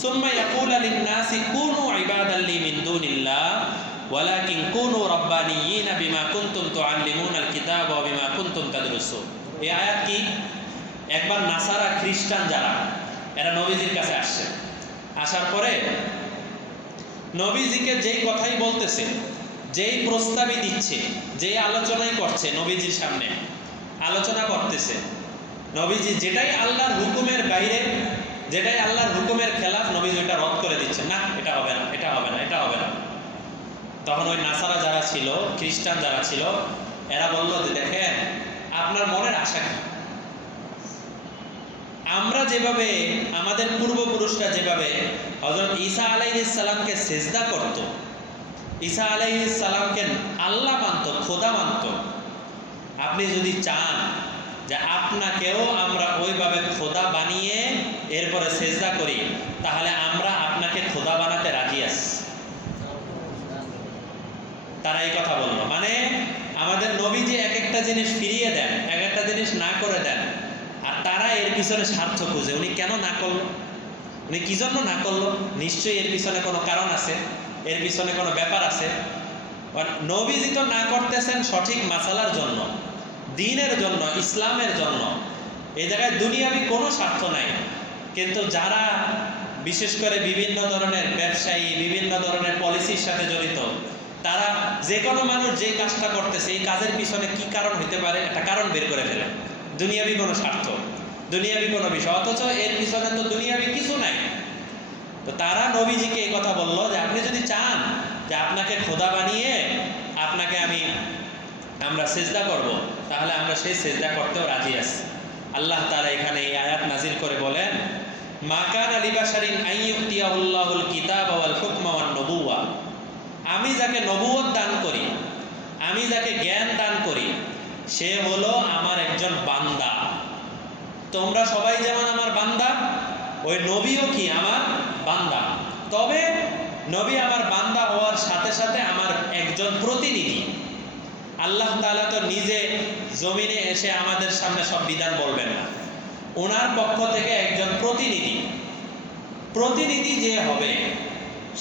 সুম্মা ইয়াকুলু লিন-নাসি কুনু ইবাদান লি মিন দুনিল্লাহ ওয়ালাকিন কুনু রাব্বানিয়িনা বিমা কুনতুম তুআল্লিমুনাল কিতাব ওয়া বিমা কুনতুম তাদরুসুন। এই আয়াত কি? একবার নাসারা খ্রিস্টান যারা এরা নবীজির কাছে আসছে, আসার পরে নবীজিকে যেই কথাই বলতেছে, যেই প্রস্তাবই দিচ্ছে, যেই আলোচনাই করছে, নবীজির সামনে আলোচনা করতেছে, নবীজি যেটাই আল্লাহর হুকুমের বাইরে, যেটাই আল্লাহর হুকুমের খেলাফ, নবীজি এটা রদ করে দিচ্ছে, না এটা হবে না, এটা হবে না, এটা হবে না। তখন ওই নাসারা যারা ছিল, খ্রিস্টান যারা ছিল, এরা বলল যে দেখেন আপনার মনের আশা কি? আমরা যেভাবে, আমাদের পূর্বপুরুষরা যেভাবে হযরত ঈসা আলাইহিস সালামকে সিজদা করত, ঈসা আলাইহিস সালামকে আল্লাহ মানত, খোদা মানত, আপনি যদি চান যে আপনাকেও আমরা ওইভাবে খোদা বানিয়ে এরপরে সিজদা করি, তাহলে আমরা আপনাকে খোদা বানাতে রাজি আছি। তারা এই কথা বলল, মানে আমাদের নবীজি এক একটা জিনিস ফিরিয়ে দেন, এক একটা জিনিস না করে দেন, আর তারা এর পিছনে স্বার্থ খুঁজে, উনি কেন না করলো, উনি কি জন্য না করলো, নিশ্চয়ই এর পিছনে কোনো কারণ আছে, এর পিছনে কোনো ব্যাপার আছে। নবীজি তো না করতেছেন সঠিক মাসালার জন্য, দ্বীনের জন্য, ইসলামের জন্য, এই জায়গায় দুনিয়াবি কোনো স্বার্থ নাই। কিন্তু যারা বিশেষ করে বিভিন্ন ধরনের ব্যবসায়ী, বিভিন্ন ধরনের পলিসির সাথে জড়িত, তারা যে কোনো মানুষ যে কাজটা করতেছে এই কাজের পিছনে কি কারণ হতে পারে একটা কারণ বের করে ফেলে, দুনিয়াবি কোনো স্বার্থ, দুনিয়াবি কোনো বিষয়, অথচ এর পিছনে তো দুনিয়াবি কিছু নাই। তো তারা নবীজিকে এই কথা বলল যে আপনি যদি চান যে আপনাকে খোদা বানিয়ে আপনাকে আমরা সিজদা করব, তাহলে আমরা সেই সিজদা করতেও রাজি আছি। আল্লাহ তাআলা এখানে এই আয়াত নাজিল করে বলেন মা কানা লিবাশারিন আন ইউতিয়াহুল্লাহুল কিতাব ওয়াল হুকমা ওয়ান নবুওয়া, আমি যাকে নবুয়ত দান করি, আমি যাকে জ্ঞান দান করি, সে হলো আমার একজন বান্দা। তোমরা সবাই যেমন আমার বান্দা, ওই নবীও কি আমার বান্দা। তবে নবী আমার বান্দা হওয়ার সাথে সাথে আমার একজন প্রতিনিধি। আল্লাহ তাআলা তো নিজে জমিনে এসে আমাদের সামনে সব বিধান বলবেন না, ওনার পক্ষ থেকে একজন প্রতিনিধি, প্রতিনিধি যে হবে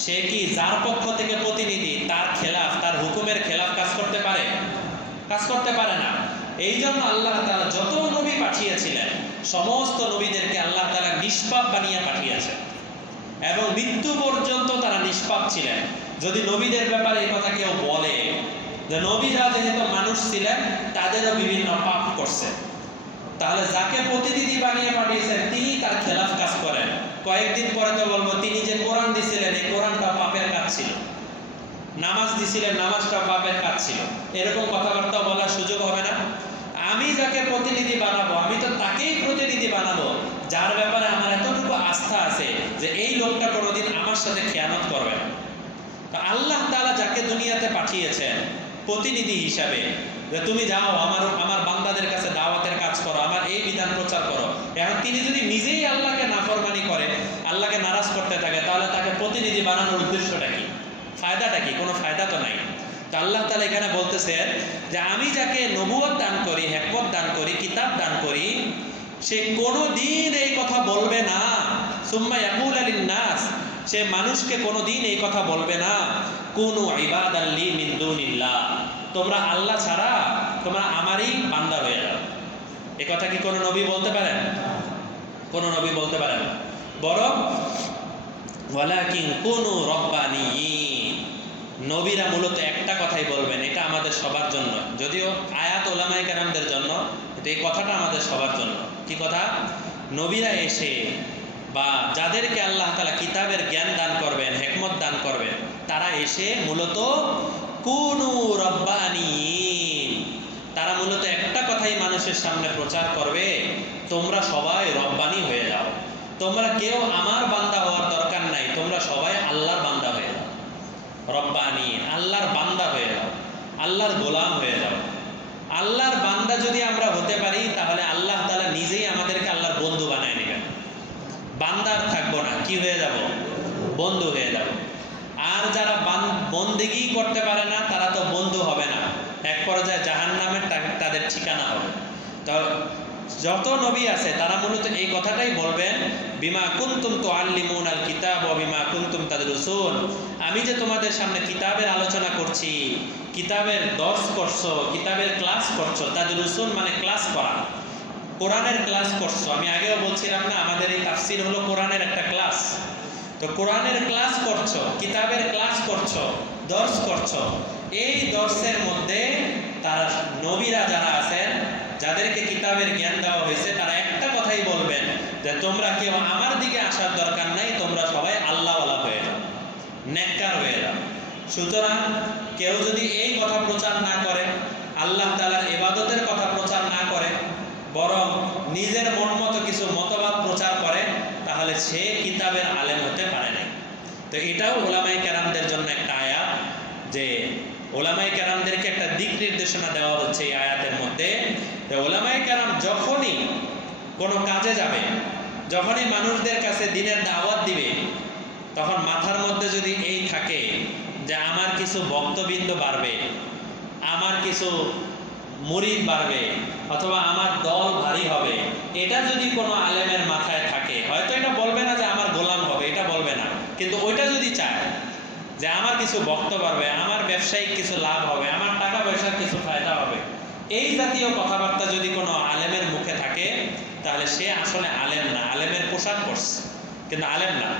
সে কি যার পক্ষ থেকে প্রতিনিধি তার খেলাফ, তার হুকুমের খেলাফ কাজ করতে পারে? কাজ করতে পারে না। এই জন্য আল্লাহ তাআলা যত নবী পাঠিয়েছিলেন সমস্ত নবীদেরকে আল্লাহ তাআলা নিষ্পাপ বানিয়ে পাঠিয়েছেন এবং মৃত্যু পর্যন্ত তারা নিষ্পাপ ছিলেন। যদি নবীদের ব্যাপারে এই কথা কেউ বলে যে নবীরা যেহেতু মানুষ ছিলেন তাদেরও বিভিন্ন পাপ করছে, তাহলে যাকে প্রতিনিধি বানিয়ে পাঠিয়েছেন তিনি তার খেলাফ কাজ করেন, কয়েকদিন পরে তো বলবো তিনি যে কোরআন দিছিলেন এই কোরআনটা পাপের কাজ ছিল, নামাজ দিছিলেন নামাজটা পাপের কাজ ছিল, এরকম কথাবার্তা বলার সুযোগ হবে না। আমি যাকে প্রতিনিধি বানাবো আমি তো তাকেই প্রতিনিধি বানাবো যার ব্যাপারে আমার এতটুকু আস্থা আছে যে এই লোকটা কোনোদিন আমার সাথে খেয়ানত করবে না। তো আল্লাহ তাআলা যাকে দুনিয়াতে পাঠিয়েছেন প্রতিনিধি হিসাবে যে তুমি যাও আমার বান্দাদের কাছে দাওয়াতের কাজ করো, আমার এই বিধান প্রচার করো, এখন তিনি যদি নিজেই আল্লাহকে নাফরমানি করে, আল্লাহকে নারাজ করতে থাকে, তাহলে তাকে প্রতিনিধি বানানোর উদ্দেশ্যটা কি, ফায়দাটা কি? কোনো ফায়দা তো নাই। তো আল্লাহ তাআলা এখানে বলতেছেন যে আমি যাকে নবুয়ত দান করি, হিকমত দান করি, কিতাব দান করি, সে কোনোদিন এই কথা বলবে না সুম্মা ইয়াকুলু লিন-নাস, সে মানুষকে কোনোদিন এই কথা বলবে না কুনু ইবাদাল লি মিন দুনিল্লাহ, তোমরা আল্লাহ ছাড়া তোমরা আমারই বান্দা হয়ে যাও। এ কথা কি কোনো নবী বলতে পারেন? কোনো নবী বলতে পারেন না। বরং ওয়ালাকিন কুনু রব্বানিয়িন, নবীরা মূলত একটা কথাই বলবেন, এটা আমাদের সবার জন্য, যদিও আয়াত ওলামায়ে কেরামদের জন্য, কিন্তু এই কথাটা আমাদের সবার জন্য। কি কথা? নবীরা এসে বা যাদেরকে আল্লাহ তাআলা কিতাবের জ্ঞান দান করবেন, হিকমত দান করবেন, তারা এসে মূলত কুনু রব্বানিয়িন, তারা মূলত একটা কথাই মানুষের সামনে প্রচার করবে, তোমরা সবাই রব্বানি হয়ে যাও, তোমরা কেউ আমার বান্দা হওয়ার দরকার নাই, তোমরা সবাই আল্লাহর বান্দা হয়ে যাও। রব্বানি, আল্লাহর বান্দা হয়ে যাও, আল্লাহর গোলাম হয়ে যাও। আল্লাহর বান্দা যদি আমরা হতে পারি, তাহলে আল্লাহ তাআলা নিজেই আমাদেরকে আল্লাহর বন্ধু বানায় নেবেন। বান্দার থাকবো না, কি হয়ে যাব? বন্ধু হয়ে যাব। আর যারা বন্দেগী করতে পারে না, তারা তো বন্ধু হবে না, এক পর্যায়ে জাহান্নামের তাদের ঠিকানা হবে। তো যত নবী আছে তারা মূলত এই কথাটাই বলবেন, বিমা কুনতুম তুআল্লিমুনাল কিতাব ওয়া বিমা কুনতুম তাদরুসুন, আমি যে তোমাদের সামনে কিতাবের আলোচনা করছি, কিতাবের দর্স করছো, কিতাবের ক্লাস করছো, তাদরুসুন মানে ক্লাস করা, কোরআনের ক্লাস করছো। আমি আগেও বলছিলাম না, আমাদের এই তাফসীর হলো কোরআনের একটা ক্লাস। তো কোরআনের ক্লাস করছো, কিতাবের ক্লাস করছো, দর্স করছো, এই দর্সের মধ্যে তারা নবীরা যারা আছেন, যাদেরকে কিতাবের জ্ঞান দেওয়া হয়েছে, তারা একটা কথাই বলবেন যে তোমরা কেউ আমার দিকে আসার দরকার নাই, তোমরা সবাই আল্লাহওয়ালা হয়ে যাও, নেককার হয়ে যাও। সুতরাং কেউ যদি এই কথা প্রচার না করে, আল্লাহ তাআলার ইবাদতের কথা প্রচার না করে, বরং নিজের মন মতো কিছু মতবাদ প্রচার করে, তাহলে সে কিতাবের আলেম হতে পারে না। তো এটাও ওলামায়ে কেরামদের জন্য একটা আয়াত, যে ওলামায়ে কেরামদেরকে একটা দিক নির্দেশনা দেওয়া হচ্ছে এই আয়াতের মধ্যে। ওলামায়ে কেরাম যখনই কোনো কাজে যাবে, যখনই মানুষদের কাছে দ্বীনের দাওয়াত দিবে, তখন মাথার মধ্যে যদি এই থাকে যে আমার কিছু ভক্তবৃন্দ বাড়বে, আমার কিছু মুরিদ বাড়বে, অথবা আমার দল ভারী হবে, এটা যদি কোনো আলেমের মাথায় থাকে, হয়তো এটা বলবে না যে আমার গোলাম হবে, এটা বলবে না, কিন্তু ওইটা যদি চায় যে আমার কিছু ভক্ত বাড়বে, আমার ব্যবসায়িক কিছু লাভ হবে, আমার টাকা পয়সার কিছু ফায়দা হবে, এই জাতীয় কথাবার্তা যদি কোনো আলেমের মুখে থাকে, তাহলে সে আসলে আলেম না, আলেমের পোশাক পরছে, কিন্তু আলেম না।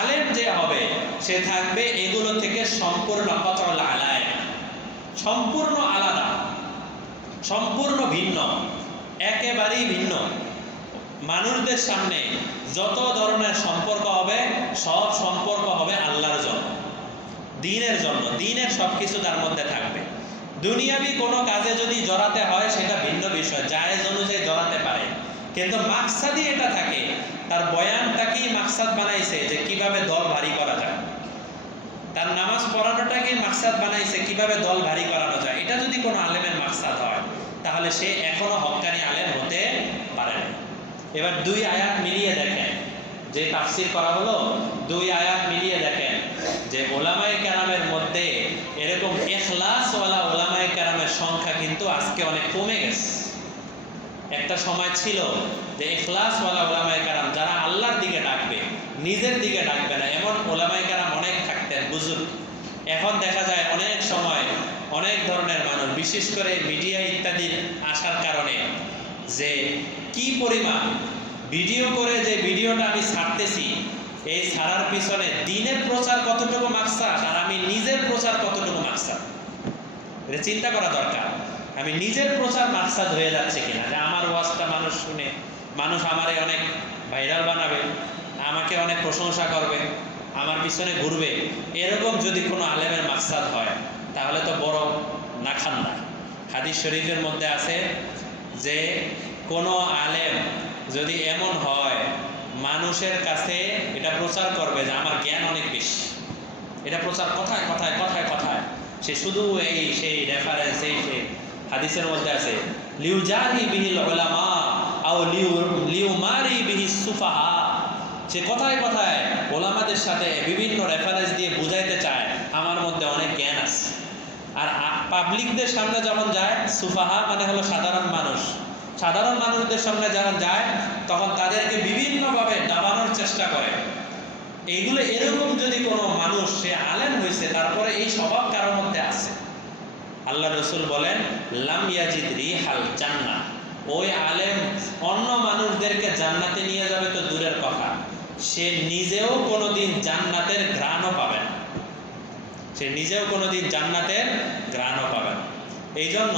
আলেম যে হবে, সে থাকবে এগুলো থেকে সম্পূর্ণ কতল আলায়, সম্পূর্ণ আলাদা, সম্পূর্ণ ভিন্ন, একেবারেই ভিন্ন। মানুষদের সামনে যত ধরনের সম্পর্ক হবে, সব সম্পর্ক হবে আল্লাহর জন্য, দ্বীনের জন্য, দ্বীনের সব কিছু তার মধ্যে থাকবে। দুনিয়াবি কোনো কাজে যদি জড়াতে হয়, সেটা ভিন্ন বিষয়, জায়েজ অনুযায়ী জড়াতে পারে, কিন্তু মাকসাদি এটা থাকে, তার বয়ানটাকেই মাকসাদ বানাইছে যে কিভাবে দল ভারী করা যায়, তার নামাজ পড়ানোটাকেই মাকসাদ বানাইছে কিভাবে দল ভারী করানো যায়। এটা যদি কোনো আলেমের মাকসাদ হয়, তাহলে সে এখনো হক্কানি আলেম হতে পারে না। এবার দুই আয়াত মিলিয়ে দেখেন, যে তাফসীর করা হলো, দুই আয়াত মিলিয়ে দেখেন যে ওলামায়ে কেরামের মধ্যে এরকম ইখলাসওয়ালা ওলামায়ে কেরামের সংখ্যা কিন্তু আজকে অনেক কমে গেছে। একটা সময় ছিল যে ইখলাসওয়ালা ওলামায়ে কেরাম, যারা আল্লাহর দিকে ডাকবে, নিজের দিকে ডাকবে না, এমন ওলামায়ে কেরাম অনেক থাকতেন, বুজুর্গ। এখন দেখা যায় অনেক সময় অনেক ধরনের মানুষ, বিশেষ করে মিডিয়া ইত্যাদির আসার কারণে, যে কি পরিমাণ ভিডিও করে, যে ভিডিওটা আমি ছাড়তেছি, এই ছাড়ার পিছনে দ্বীনের প্রচার কতটুকু মাকসাদ, আর আমি নিজের প্রচার কতটুকু মাকসাদ, এটা চিন্তা করা দরকার। আমি নিজের প্রচার মাকসাদ হয়ে যাচ্ছে কিনা, যে আমার ওয়াজটা মানুষ শুনে, মানুষ আমারে অনেক ভাইরাল বানাবে, আমাকে অনেক প্রশংসা করবে, আমার পিছনে ঘুরবে, এরকম যদি কোনো আলেমের মাকসাদ হয়, তাহলে তো বড় নাখান্দা। হাদিস শরীফের মধ্যে আছে যে কোনো আলেম যদি এমন হয়, মানুষের কাছে এটা প্রচার করবে যে আমার জ্ঞান অনেক বেশি, এটা প্রচার কথায় কথায় কথায় কথায়, সে শুধু এই সেই রেফারেন্স, এই সেই হাদিসের মধ্যে আছে লিউজাহি বিহিল উলামা আও লিউমারি বিহিস সুফাহা, সে কথায় কথায় ওলামাদের সাথে বিভিন্ন রেফারেন্স দিয়ে বুঝাইতে চায় আমার মধ্যে অনেক জ্ঞান আছে। আর পাবলিকদের সামনে যখন যায়, সুফাহা মানে হলো সাধারণ মানুষ, সাধারণ মানুষদের সামনে যখন যায়, তখন তাদেরকে বিভিন্নভাবে দাবানোর চেষ্টা করে, এইগুলো এরকম যদি কোনো মানুষ সে আলেম হয়েছে তারপরে এই স্বভাব কারোর মধ্যে আছে, আল্লাহ রসুল বলেন লাম ইয়াজিদ রিহাল জান্নাহ, ওই আলেম অন্য মানুষদেরকে জান্নাতে নিয়ে যাবে তো দূরের কথা, সে নিজেও কোনোদিন জান্নাতের ঘ্রাণও পাবে না, সে নিজেও কোনোদিন জান্নাতের ঘ্রাণও পাবে না। এই জন্য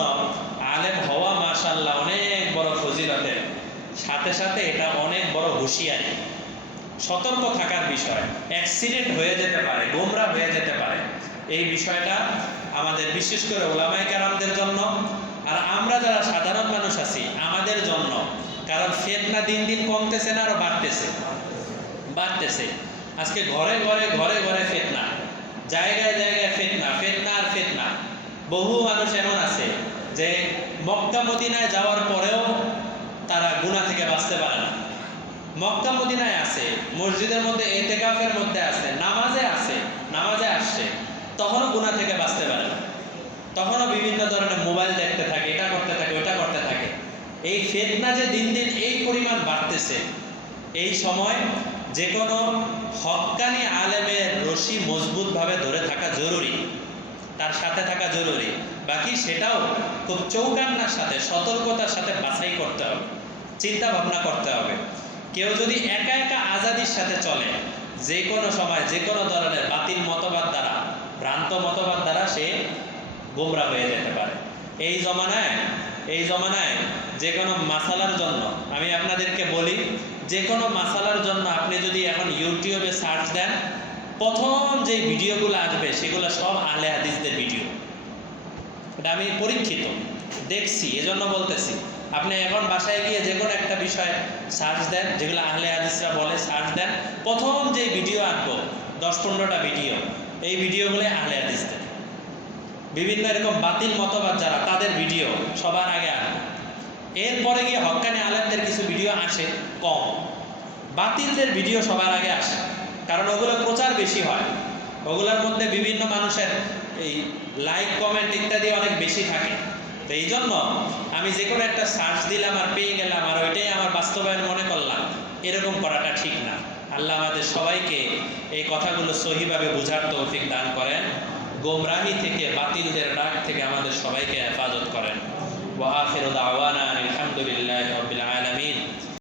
আলেম হওয়া মাশাআল্লাহ অনেক বড় ফজিলতের সাথে সাথে এটা অনেক বড় হুঁশিয়ারি, সতর্ক থাকার বিষয়। অ্যাক্সিডেন্ট হয়ে যেতে পারে, গোমরা হয়ে যেতে পারে, এই বিষয়টা আমাদের বিশেষ করে ওলামায়ে কেরামদের জন্য আর আমরা যারা সাধারণ মানুষ আছি আমাদের জন্য। কারণ ফিতনা দিন দিন কমতেছে না, আরো বাড়তেছে। আজকে ঘরে ঘরে ফিতনা, জায়গায় জায়গায় ফিতনা, ফিতনা আর ফিতনা। বহু মানুষ এমন আছে যে মক্কা মদিনায় যাওয়ার পরেও তারা গুনাহ থেকে বাঁচতে পারে না। মক্কা মদিনায় আছে, মসজিদের মধ্যে ইতিকাফের মধ্যে আছে, নামাজে আসছে, তখনও গুনাহ থেকে বাঁচতে পারে না, তখনও বিভিন্ন ধরনের মোবাইল দেখতে থাকে, এটা করতে থাকে, ওটা করতে থাকে। এই ফিতনা যে দিন দিন এই পরিমাণ বাড়তেছে, এই সময় যে কোনো হক্কানি আলেমের রশি মজবুতভাবে ধরে থাকা জরুরি, তার সাথে থাকা জরুরি। বাকি সেটাও খুব চৌকান্নার সাথে, সতর্কতার সাথে বাছাই করতে হবে, চিন্তা ভাবনা করতে হবে। কেউ যদি একা একা আজাদির সাথে চলে, যে কোনো সময় যে কোনো ধরনের বাতিল মতবাদ দ্বারা, ভ্রান্ত মতবাদ দ্বারা সে গোমরা হয়ে যেতে পারে। এই জমানায় যে কোনো মাসালার জন্য আমি আপনাদেরকে বলি, যে কোনো মাসালার জন্য আপনি যদি এখন ইউটিউবে সার্চ দেন, প্রথম যে ভিডিওগুলো আসবে সেগুলো সব আহলে হাদিসদের ভিডিও। এটা আমি পরীক্ষিত, দেখছি, এজন্য বলতেছি। আপনি এখন বাসায় গিয়ে যে কোনো একটা বিষয় সার্চ দেন, যেগুলো আহলে হাদিসরা বলে, সার্চ দেন, প্রথম যে ভিডিও আসবো 10-15টা ভিডিও, এই ভিডিওগুলো আহলে হাদিসদের। বিভিন্ন এরকম বাতিল মতবাদ যারা, তাদের ভিডিও সবার আগে আসবে। এরপরে গিয়ে হক্কানি আলেমদের কিছু ভিডিও আসে কম, বাতিলদের ভিডিও সবার আগে আসে, কারণ ওগুলো প্রচার বেশি হয়, ওগুলোর মধ্যে বিভিন্ন মানুষের এই লাইক কমেন্ট ইত্যাদি অনেক বেশি থাকে। তো এই জন্য আমি যে কোনো একটা সার্চ দিলাম আর পেয়ে গেলাম আর ওইটাই আমার বাস্তবায়ন মনে করলাম, এরকম করাটা ঠিক না। আল্লাহ আমাদের সবাইকে এই কথাগুলো সহিভাবে বুঝার তৌফিক দান করেন, গোমরাহি থেকে, বাতিলদের ডাক থেকে আমাদের সবাইকে হেফাজত করেন। ওয়া আখিরু দাওয়ানা আলহামদুলিল্লাহি রাব্বিল আলামিন।